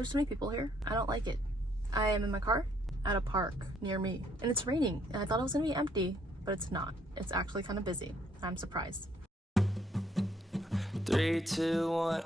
There's too many people here. I don't like it. I am in my car at a park near me and it's raining and I thought it was gonna be empty, but it's not. It's actually kind of busy. I'm surprised. 3, 2, 1.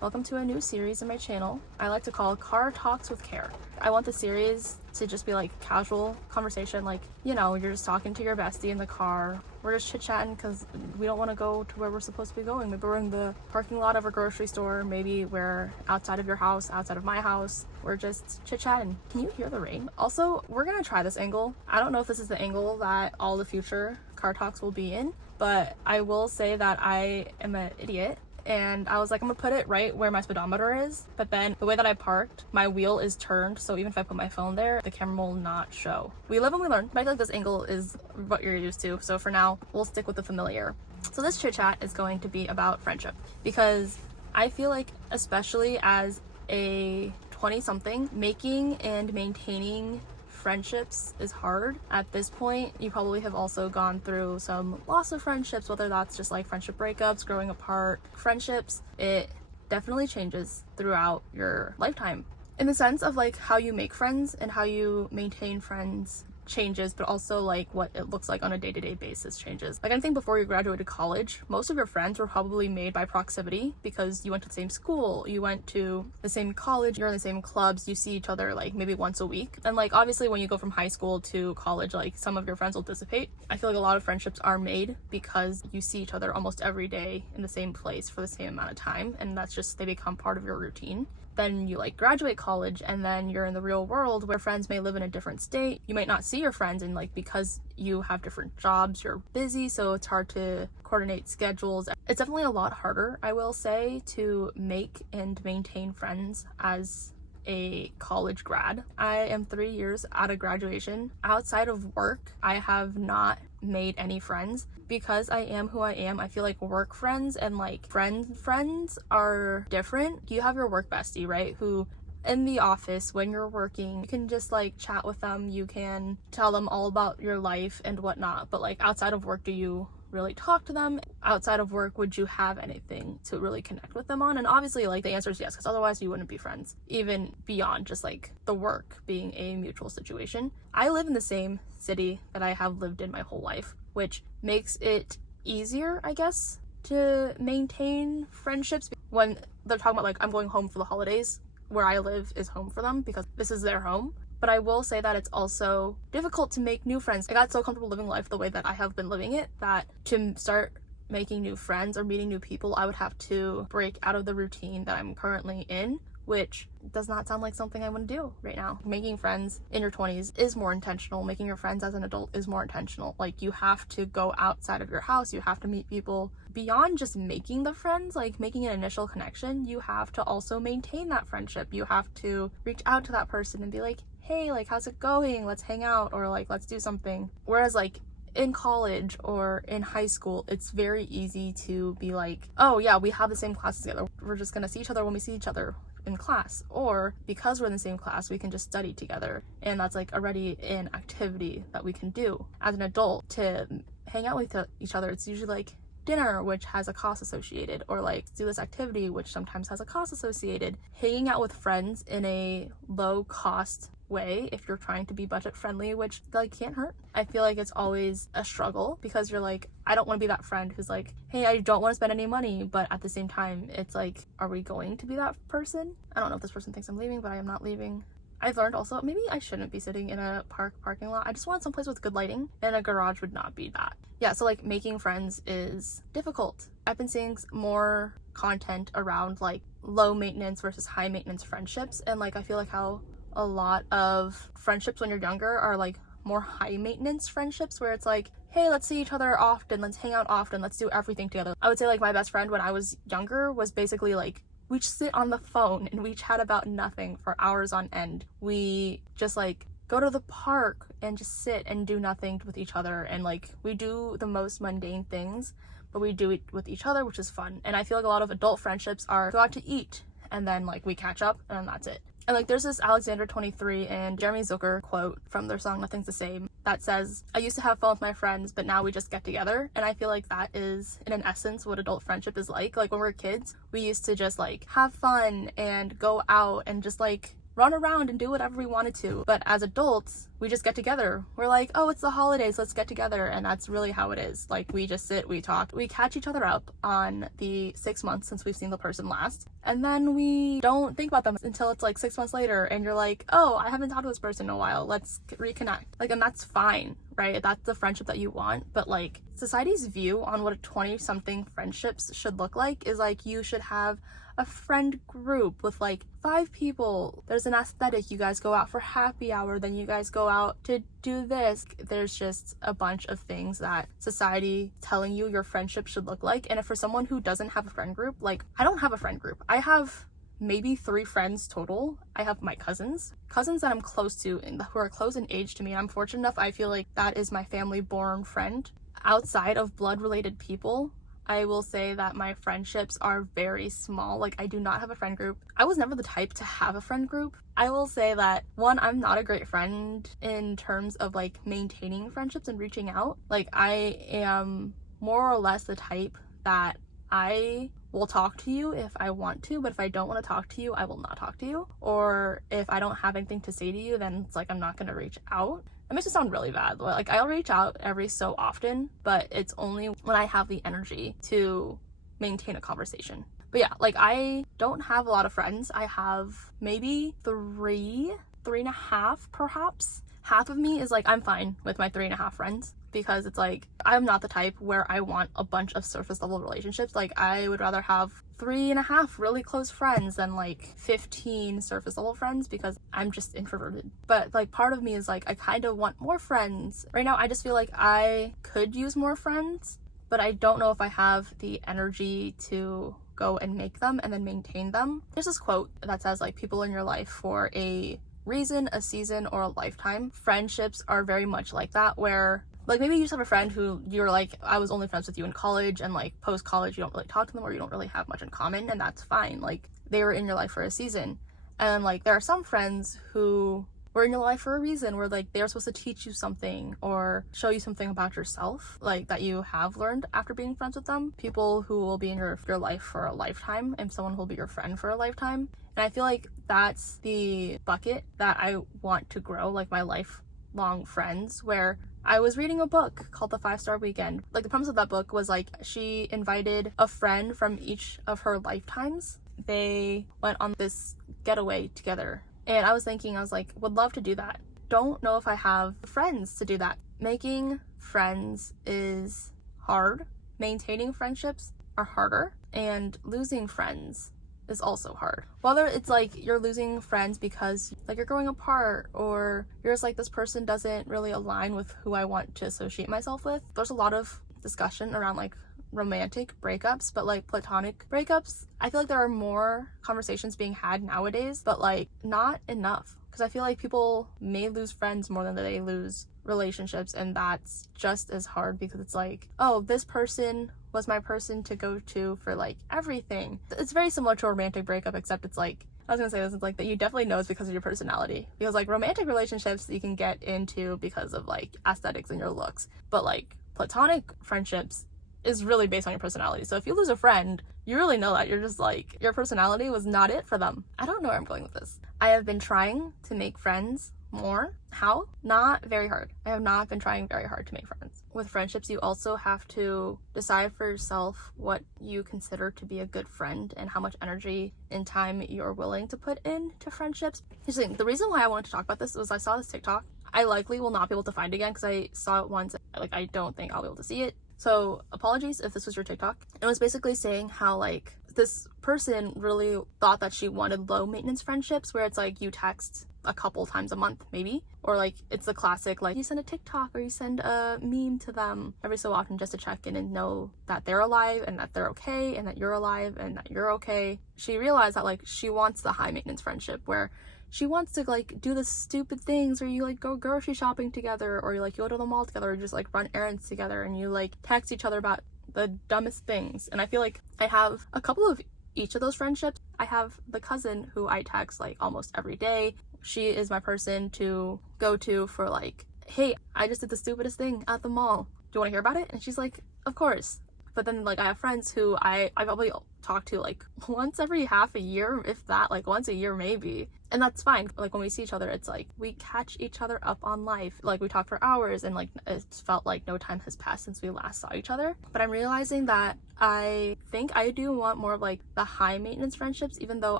Welcome to a new series in my channel I like to call Car Talks with Care. I want the series to just be like casual conversation, like, you know, you're just talking to your bestie in the car. We're just chit-chatting because we don't want to go to where we're supposed to be going. Maybe we're in the parking lot of a grocery store. Maybe we're outside of your house, outside of my house. We're just chit-chatting. Can you hear the rain? Also, we're gonna try this angle. I don't know if this is the angle that all the future car talks will be in, but I will say that I am an idiot. And I was like, I'm gonna put it right where my speedometer is. But then the way that I parked, my wheel is turned. So even if I put my phone there, the camera will not show. We live and we learn. But I feel like this angle is what you're used to. So for now, we'll stick with the familiar. So this chit chat is going to be about friendship. Because I feel like, especially as a 20-something, making and maintaining friendships is hard. At this point, you probably have also gone through some loss of friendships, whether that's just like friendship breakups, growing apart. Friendships, it definitely changes throughout your lifetime in the sense of like how you make friends and how you maintain friends changes, but also like what it looks like on a day-to-day basis changes. Like I think before you graduated college, most of your friends were probably made by proximity because you went to the same school, you went to the same college, you're in the same clubs, you see each other like maybe once a week. And like obviously when you go from high school to college, like some of your friends will dissipate. I feel like a lot of friendships are made because you see each other almost every day in the same place for the same amount of time, and that's just, they become part of your routine. Then you like graduate college and then you're in the real world where friends may live in a different state. You might not see your friends, and like because you have different jobs, you're busy, so it's hard to coordinate schedules. It's definitely a lot harder, I will say, to make and maintain friends as a college grad. I am 3 years out of graduation. Outside of work, I have not made any friends because I am who I am. I feel like work friends and like friends are different. You have your work bestie, right? Who in the office when you're working, you can just like chat with them. You can tell them all about your life and whatnot. But like outside of work, do you really talk to them? Outside of work, would you have anything to really connect with them on? And obviously like the answer is yes, because otherwise you wouldn't be friends, even beyond just like the work being a mutual situation. I live in the same city that I have lived in my whole life, which makes it easier, I guess, to maintain friendships when they're talking about like, I'm going home for the holidays. Where I live is home for them because this is their home. But I will say that it's also difficult to make new friends. I got so comfortable living life the way that I have been living it that to start making new friends or meeting new people, I would have to break out of the routine that I'm currently in, which does not sound like something I want to do right now. Making friends in your 20s is more intentional. Making your friends as an adult is more intentional. Like you have to go outside of your house. You have to meet people beyond just making the friends, like making an initial connection. You have to also maintain that friendship. You have to reach out to that person and be like, hey, like, how's it going? Let's hang out, or like, let's do something. Whereas like in college or in high school, it's very easy to be like, oh yeah, we have the same classes together. We're just gonna see each other when we see each other in class, or because we're in the same class, we can just study together. And that's like already an activity that we can do. As an adult, to hang out with each other, it's usually like dinner, which has a cost associated, or like do this activity, which sometimes has a cost associated. Hanging out with friends in a low cost way, if you're trying to be budget friendly, which like can't hurt. I feel like it's always a struggle because you're like, I don't want to be that friend who's like, hey, I don't want to spend any money, but at the same time it's like, are we going to be that person? I don't know if this person thinks I'm leaving, but I am not leaving. I've learned also maybe I shouldn't be sitting in a parking lot. I just want someplace with good lighting, and a garage would not be that. Yeah, so like making friends is difficult. I've been seeing more content around like low maintenance versus high maintenance friendships, and like I feel like how a lot of friendships when you're younger are like more high maintenance friendships where it's like, hey, let's see each other often, let's hang out often, let's do everything together. I would say like my best friend when I was younger was basically like, we just sit on the phone and we chat about nothing for hours on end. We just like go to the park and just sit and do nothing with each other, and like we do the most mundane things, but we do it with each other, which is fun. And I feel like a lot of adult friendships are go out to eat and then like we catch up and then that's it. And like there's this Alexander 23 and Jeremy Zucker quote from their song Nothing's the Same that says, I used to have fun with my friends, but now we just get together. And I feel like that is, in an essence, what adult friendship is like. Like when we were kids, we used to just like have fun and go out and just like run around and do whatever we wanted to. But as adults, we just get together. We're like, oh, it's the holidays, let's get together. And that's really how it is. Like we just sit, we talk, we catch each other up on the 6 months since we've seen the person last. And then we don't think about them until it's like 6 months later and you're like, oh, I haven't talked to this person in a while, let's reconnect. Like, and that's fine, right? That's the friendship that you want. But like society's view on what a 20-something friendships should look like is like you should have a friend group with like 5 people. There's an aesthetic. You guys go out for happy hour, then you guys go out to do this. There's just a bunch of things that society telling you your friendship should look like. And if for someone who doesn't have a friend group, like I don't have a friend group. I have maybe 3 friends total. I have my cousins that I'm close to and who are close in age to me. I'm fortunate enough, I feel like that is my family born friend. Outside of blood related people, I will say that my friendships are very small. Like I do not have a friend group. I was never the type to have a friend group. I will say that one, I'm not a great friend in terms of like maintaining friendships and reaching out. Like I am more or less the type that I will talk to you if I want to, but if I don't want to talk to you, I will not talk to you. Or if I don't have anything to say to you, then it's like I'm not going to reach out. It makes it sound really bad. Like I'll reach out every so often, but it's only when I have the energy to maintain a conversation. But yeah, like I don't have a lot of friends. I have maybe 3.5 perhaps. Half of me is like, I'm fine with my 3.5 friends because it's like, I'm not the type where I want a bunch of surface level relationships. Like I would rather have 3.5 really close friends than like 15 surface level friends because I'm just introverted. But like part of me is like, I kind of want more friends. Right now, I just feel like I could use more friends, but I don't know if I have the energy to go and make them and then maintain them. There's this quote that says like people in your life for a reason, a season, or a lifetime. Friendships are very much like that, where like maybe you just have a friend who you're like, I was only friends with you in college, and like post college you don't really talk to them or you don't really have much in common, and that's fine. Like they were in your life for a season. And like there are some friends who were in your life for a reason, where like they're supposed to teach you something or show you something about yourself, like that you have learned after being friends with them. People who will be in your life for a lifetime, and someone who will be your friend for a lifetime. And I feel like that's the bucket that I want to grow, like my lifelong friends, where I was reading a book called The 5-Star Weekend. Like the premise of that book was like she invited a friend from each of her lifetimes. They went on this getaway together. And I was thinking, I was like, would love to do that. Don't know if I have friends to do that. Making friends is hard. Maintaining friendships are harder. And losing friends is also hard. Whether it's like you're losing friends because like you're growing apart, or you're just like, this person doesn't really align with who I want to associate myself with. There's a lot of discussion around like romantic breakups, but like platonic breakups, I feel like there are more conversations being had nowadays, but like not enough. Because I feel like people may lose friends more than they lose relationships, and that's just as hard because it's like, oh, this person was my person to go to for like everything. It's very similar to a romantic breakup, except it's like, I was gonna say this, it's like that you definitely know it's because of your personality. Because like romantic relationships you can get into because of like aesthetics and your looks, but like platonic friendships is really based on your personality. So if you lose a friend, you really know that you're just like, your personality was not it for them. I don't know where I'm going with this. I have been trying to make friends more. How? Not very hard. I have not been trying very hard to make friends. With friendships, you also have to decide for yourself what you consider to be a good friend and how much energy and time you're willing to put into friendships. Here's the thing, the reason why I wanted to talk about this was I saw this TikTok. I likely will not be able to find it again because I saw it once. Like, I don't think I'll be able to see it. So apologies if this was your TikTok. It was basically saying how like this person really thought that she wanted low maintenance friendships, where it's like you text a couple times a month maybe, or like it's the classic like you send a TikTok or you send a meme to them every so often just to check in and know that they're alive and that they're okay and that you're alive and that you're okay. She realized that like she wants the high maintenance friendship where she wants to like do the stupid things where you like go grocery shopping together, or you like go to the mall together, or just like run errands together, and you like text each other about the dumbest things. And I feel like I have a couple of each of those friendships. I have the cousin who I text like almost every day. She is my person to go to for like hey, I just did the stupidest thing at the mall. Do you want to hear about it? And she's like, of course. But then like I have friends who I probably talk to like once every half a year, if that, like once a year maybe. And that's fine. Like when we see each other, it's like we catch each other up on life. Like we talk for hours and like it's felt like no time has passed since we last saw each other. But I'm realizing that I think I do want more of like the high maintenance friendships, even though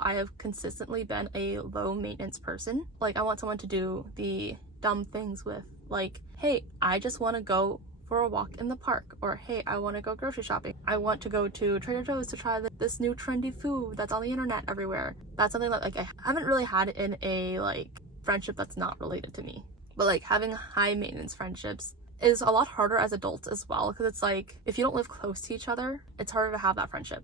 I have consistently been a low maintenance person. Like I want someone to do the dumb things with, like, hey, I just want to go for a walk in the park, or hey, I want to go grocery shopping. I want to go to Trader Joe's to try this new trendy food that's on the internet everywhere. That's something that like I haven't really had in a like friendship that's not related to me. But like having high maintenance friendships is a lot harder as adults as well, because it's like if you don't live close to each other, it's harder to have that friendship.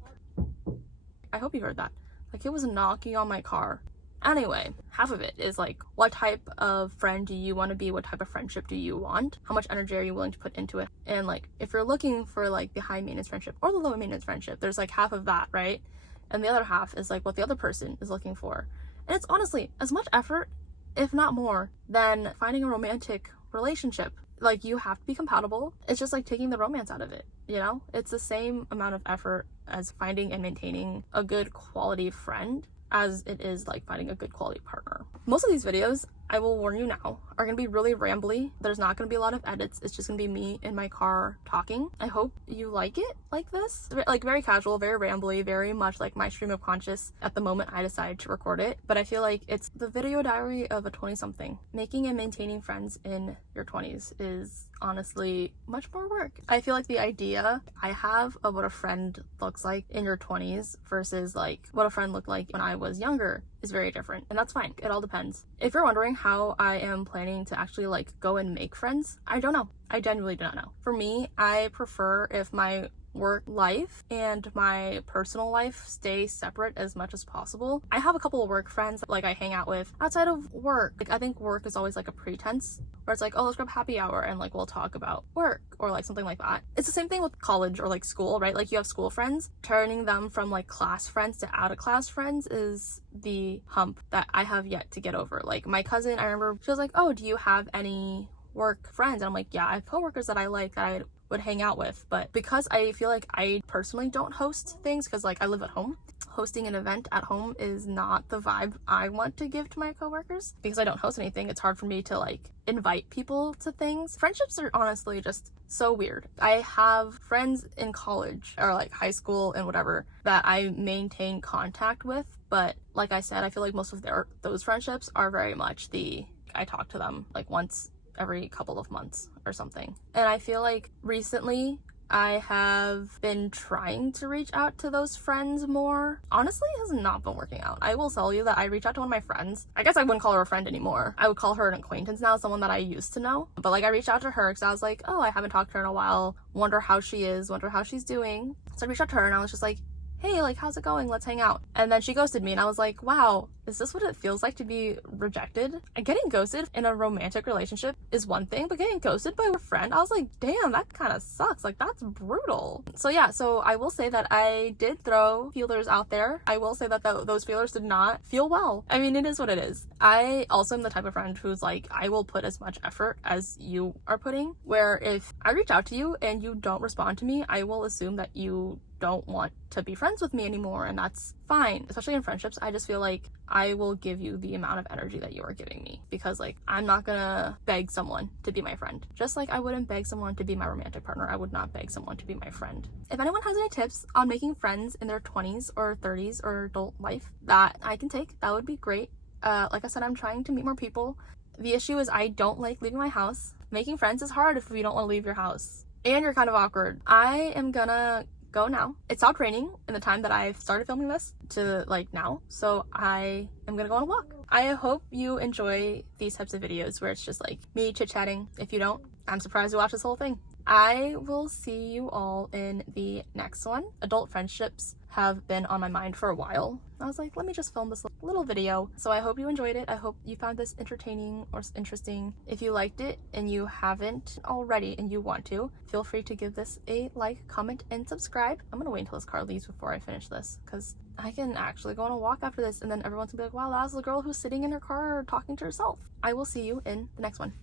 I hope you heard that. Like it was knocking on my car. Anyway, half of it is like, what type of friend do you want to be? What type of friendship do you want? How much energy are you willing to put into it? And like, if you're looking for like the high maintenance friendship or the low maintenance friendship, there's like half of that, right? And the other half is like what the other person is looking for. And it's honestly as much effort, if not more, than finding a romantic relationship. Like you have to be compatible. It's just like taking the romance out of it, you know? It's the same amount of effort as finding and maintaining a good quality friend as it is like finding a good quality partner. Most of these videos, I will warn you now, are gonna be really rambly. There's not gonna be a lot of edits. It's just gonna be me in my car talking. I hope you like it like this. Like very casual, very rambly, very much like my stream of conscious at the moment I decide to record it. But I feel like it's the video diary of a 20-something. Making and maintaining friends in your 20s is honestly much more work. I feel like the idea I have of what a friend looks like in your 20s versus like what a friend looked like when I was younger is very different, and that's fine. It all depends. If you're wondering how I am planning to actually like go and make friends, I don't know. I genuinely do not know. For me, I prefer if my work life and my personal life stay separate as much as possible. I have a couple of work friends like I hang out with outside of work. Like I think work is always like a pretense where it's like, oh, let's grab happy hour and like we'll talk about work or like something like that. It's the same thing with college or like school, right? Like you have school friends. Turning them from like class friends to out of class friends is the hump that I have yet to get over. Like my cousin, I remember she was like, oh, do you have any work friends? And I'm like, yeah, I have coworkers that I like that I would hang out with. But because I feel like I personally don't host things because like I live at home, hosting an event at home is not the vibe I want to give to my coworkers. Because I don't host anything, it's hard for me to like invite people to things. Friendships are honestly just so weird. I have friends in college or like high school and whatever that I maintain contact with, but like I said, I feel like most of those friendships are very much I talk to them like once every couple of months or something. And I feel like recently I have been trying to reach out to those friends more. Honestly, it has not been working out. I will tell you that I reached out to one of my friends. I guess I wouldn't call her a friend anymore. I would call her an acquaintance now, someone that I used to know. But like I reached out to her because I was like, oh, I haven't talked to her in a while. Wonder how she is, wonder how she's doing. So I reached out to her and I was just like, hey, like, how's it going? Let's hang out. And then she ghosted me and I was like, wow, is this what it feels like to be rejected? And getting ghosted in a romantic relationship is one thing, but getting ghosted by a friend, I was like, damn, that kind of sucks. Like, that's brutal. So yeah, so I will say that I did throw feelers out there. I will say that those feelers did not feel well. I mean, it is what it is. I also am the type of friend who's like, I will put as much effort as you are putting, where if I reach out to you and you don't respond to me, I will assume that you don't want to be friends with me anymore, and that's fine. Especially in friendships, I just feel like I will give you the amount of energy that you are giving me, because like I'm not gonna beg someone to be my friend. Just like I wouldn't beg someone to be my romantic partner, I would not beg someone to be my friend. If anyone has any tips on making friends in their 20s or 30s or adult life that I can take, that would be great. Like I said, I'm trying to meet more people. The issue is I don't like leaving my house. Making friends is hard if you don't want to leave your house and you're kind of awkward. I am gonna go now. It stopped raining in the time that I've started filming this to like now, so I am gonna go on a walk. I hope you enjoy these types of videos where it's just like me chit-chatting. If you don't, I'm surprised you watch this whole thing. I will see you all in the next one. Adult friendships have been on my mind for a while. I was like, let me just film this little video. So I hope you enjoyed it. I hope you found this entertaining or interesting. If you liked it and you haven't already and you want to, feel free to give this a like, comment, and subscribe. I'm gonna wait until this car leaves before I finish this because I can actually go on a walk after this and then everyone's gonna be like, wow, that was the girl who's sitting in her car talking to herself. I will see you in the next one.